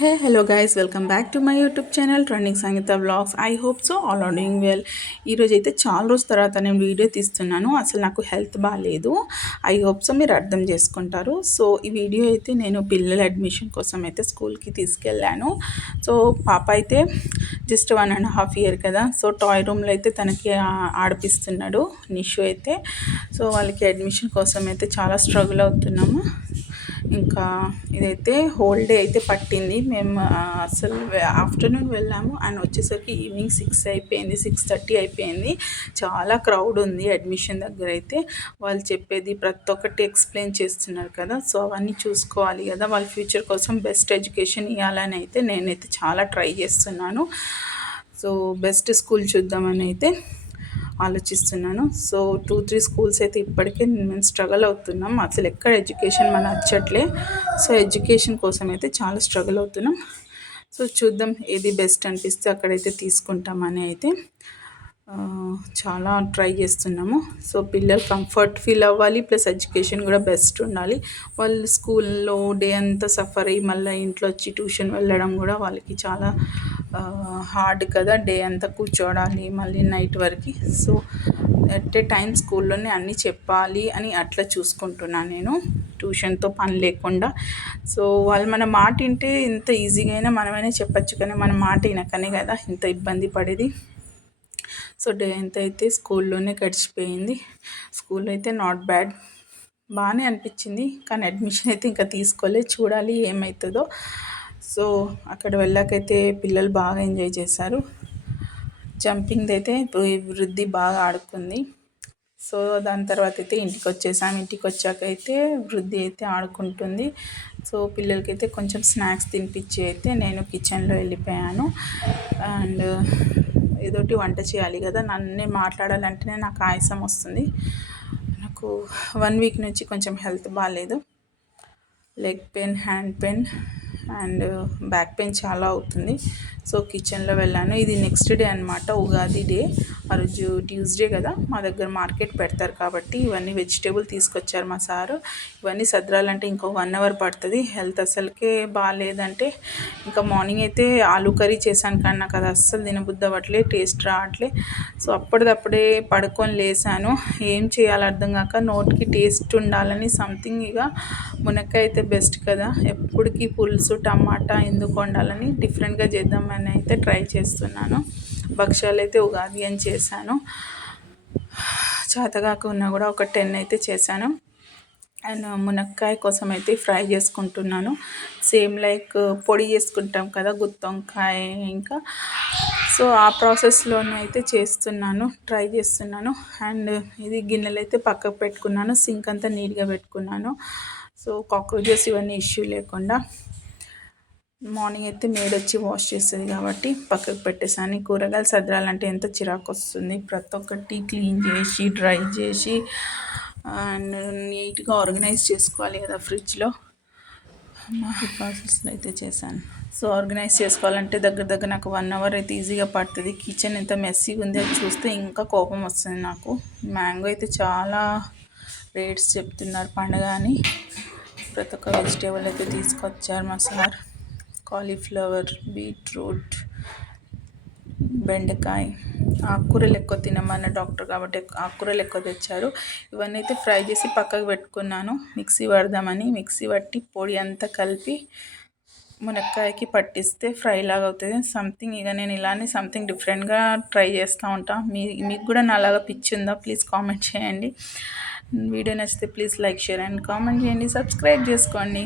Hey hello guys welcome back to my YouTube channel trending Sangeetha vlogs I hope so all are doing well ఈరోజు అయితే చాలా రోజుల తర్వాత నేను video తీస్తున్నాను. అసలు నాకు హెల్త్ బాగాలేదు ఐ హోప్ సో మీరు అర్థం చేసుకుంటారు. సో ఈ వీడియో అయితే నేను పిల్లల అడ్మిషన్ కోసం అయితే స్కూల్కి తీసుకెళ్ళాను. సో పాప అయితే just one and half year కదా. సో టాయ్ రూమ్లో అయితే తనకి ఆడిపిస్తున్నాడు నిషు అయితే. సో వాళ్ళకి అడ్మిషన్ కోసం అయితే చాలా స్ట్రగుల్ అవుతున్నాము. ఇంకా ఇదైతే హోల్ డే అయితే పట్టింది. మేము అసలు ఆఫ్టర్నూన్ వెళ్ళాము. అండ్ వచ్చేసరికి ఈవినింగ్ సిక్స్ అయిపోయింది సిక్స్ థర్టీ అయిపోయింది. చాలా క్రౌడ్ ఉంది అడ్మిషన్ దగ్గర అయితే. వాళ్ళు చెప్పేది ప్రతి ఒక్కటి ఎక్స్ప్లెయిన్ చేస్తున్నారు కదా. సో అవన్నీ చూసుకోవాలి కదా. వాళ్ళ ఫ్యూచర్ కోసం బెస్ట్ ఎడ్యుకేషన్ ఇవ్వాలని అయితే నేనైతే చాలా ట్రై చేస్తున్నాను. సో బెస్ట్ స్కూల్ చూద్దామని అయితే ఆలోచిస్తున్నాను. సో టూ త్రీ స్కూల్స్ అయితే ఇప్పటికే మేము స్ట్రగుల్ అవుతున్నాం. అసలు ఎక్కడ ఎడ్యుకేషన్ మన వచ్చట్లే సో ఎడ్యుకేషన్ కోసం అయితే చాలా స్ట్రగుల్ అవుతున్నాం. సో చూద్దాం ఏది బెస్ట్ అనిపిస్తే అక్కడైతే తీసుకుంటామని అయితే చాలా ట్రై చేస్తున్నాము. సో పిల్లలు కంఫర్ట్ ఫీల్ అవ్వాలి ప్లస్ ఎడ్యుకేషన్ కూడా బెస్ట్ ఉండాలి. వాళ్ళు స్కూల్లో డే అంతా సఫర్ అయ్యి మళ్ళీ ఇంట్లో వచ్చి ట్యూషన్ వెళ్ళడం కూడా వాళ్ళకి చాలా హార్డ్ కదా డే అంతా కూర్చోడాలి మళ్ళీ నైట్ వరకు. సో ఎట్ ఏ టైం స్కూల్లోనే అన్నీ చెప్పాలి అని అట్లా చూసుకుంటున్నాను నేను. ట్యూషన్తో పని లేకుండా. సో వాళ్ళు మన మాట వింటే ఇంత ఈజీగా అయినా మనమైనా చెప్పచ్చు కానీ మన మాట వినకనే కదా ఇంత ఇబ్బంది పడేది. సో డే ఎంత అయితే స్కూల్లోనే గడిచిపోయింది. స్కూల్ అయితే నాట్ బ్యాడ్ బాగానే అనిపించింది. కానీ అడ్మిషన్ అయితే ఇంకా తీసుకోలేదు. చూడాలి ఏమవుతుందో సో అక్కడ వెళ్ళాకైతే పిల్లలు బాగా ఎంజాయ్ చేశారు. జంపింగ్ అయితే వృద్ధి బాగా ఆడుకుంది. సో దాని తర్వాత అయితే ఇంటికి వచ్చేసాం. ఇంటికి వచ్చాక అయితే వృద్ధి అయితే ఆడుకుంటుంది. సో పిల్లలకైతే కొంచెం స్నాక్స్ తినిపించి అయితే నేను కిచెన్లో వెళ్ళిపోయాను. అండ్ ఏదోటి వంట చేయాలి కదా నన్ను మాట్లాడాలంటేనే నాకు ఆయాసం వస్తుంది. నాకు వన్ వీక్ నుంచి కొంచెం హెల్త్ బాగాలేదు leg pain hand pain and back pain చాలా అవుతుంది. సో కిచెన్లో వెళ్ళాను. ఇది నెక్స్ట్ డే అనమాట ఉగాది డే. ఆ రోజు ట్యూస్డే కదా మా దగ్గర మార్కెట్ పెడతారు కాబట్టి ఇవన్నీ వెజిటేబుల్ తీసుకొచ్చారు మా సారు. ఇవన్నీ సదరాలంటే ఇంకో వన్ అవర్ పడుతుంది. హెల్త్ అసలుకే బాగాలేదంటే ఇంకా మార్నింగ్ అయితే ఆలూ కర్రీ చేశాను కానీ నాకు అది అస్సలు తినబుద్ధి అవ్వట్లే టేస్ట్ రావట్లే. సో అప్పటిదప్పుడే పడుకొని లేసాను. ఏం చేయాలో అర్థం కాక నోట్కి టేస్ట్ ఉండాలని సంథింగ్ ఇక మునక్కాయ అయితే బెస్ట్ కదా. ఎప్పటికీ పులుసు టమాటా ఎందుకు వండాలని డిఫరెంట్గా చేద్దామని అయితే ట్రై చేస్తున్నాను. భక్ష్యాలు అయితే ఉగాది అని చేశాను. చేతగాకున్నా కూడా ఒక టెన్ అయితే చేశాను. అండ్ మునక్కాయ కోసం అయితే ఫ్రై చేసుకుంటున్నాను. సేమ్ లైక్ పొడి చేసుకుంటాం కదా గుత్తొంకాయ ఇంకా. సో ఆ ప్రాసెస్లోనే అయితే చేస్తున్నాను ట్రై చేస్తున్నాను. అండ్ ఇది గిన్నెలు అయితే పక్కకు పెట్టుకున్నాను సింక్ అంతా నీట్గా పెట్టుకున్నాను. సో కాక్రోచెస్ ఇవన్నీ ఇష్యూ లేకుండా. మార్నింగ్ అయితే మేడ్ వచ్చి వాష్ చేస్తుంది కాబట్టి పక్కకు పెట్టేసాను కూరగాయలు సదరాలంటే ఎంత చిరాకు వస్తుంది ప్రతి ఒక్కటి క్లీన్ చేసి డ్రై చేసి అండ్ నీట్గా ఆర్గనైజ్ చేసుకోవాలి కదా ఫ్రిడ్జ్లో. ప్రాసెస్లో అయితే చేశాను. సో ఆర్గనైజ్ చేసుకోవాలంటే దగ్గర దగ్గర నాకు వన్ అవర్ అయితే ఈజీగా పడుతుంది. కిచెన్ ఎంత మెస్సీగా ఉంది అది చూస్తే ఇంకా కోపం వస్తుంది నాకు. మ్యాంగో అయితే చాలా రేట్స్ చెప్తున్నారు పండుగ అని. ప్రతి ఒక్క వెజిటేబుల్ అయితే తీసుకొచ్చారు మా సార్. కాలీఫ్లవర్ బీట్రూట్ బెండకాయ. ఆకుకూరలు ఎక్కువ తినమన్న డాక్టర్ కాబట్టి ఆకుకూరలు ఎక్కువ తెచ్చారు. ఇవన్నీ అయితే ఫ్రై చేసి పక్కకు పెట్టుకున్నాను. మిక్సీ పడదామని మిక్సీ పట్టి పొడి అంతా కలిపి మునక్కాయకి పట్టిస్తే ఫ్రై లాగా అవుతుంది. సంథింగ్ ఇక నేను ఇలానే సంథింగ్ డిఫరెంట్గా ట్రై చేస్తూ ఉంటాను మీ మీకు కూడా నాలాగా పిచ్చి ఉందా? ప్లీజ్ కామెంట్ చేయండి. వీడియో నచ్చితే please like share and comment చేయండి. సబ్స్క్రైబ్ చేసుకోండి.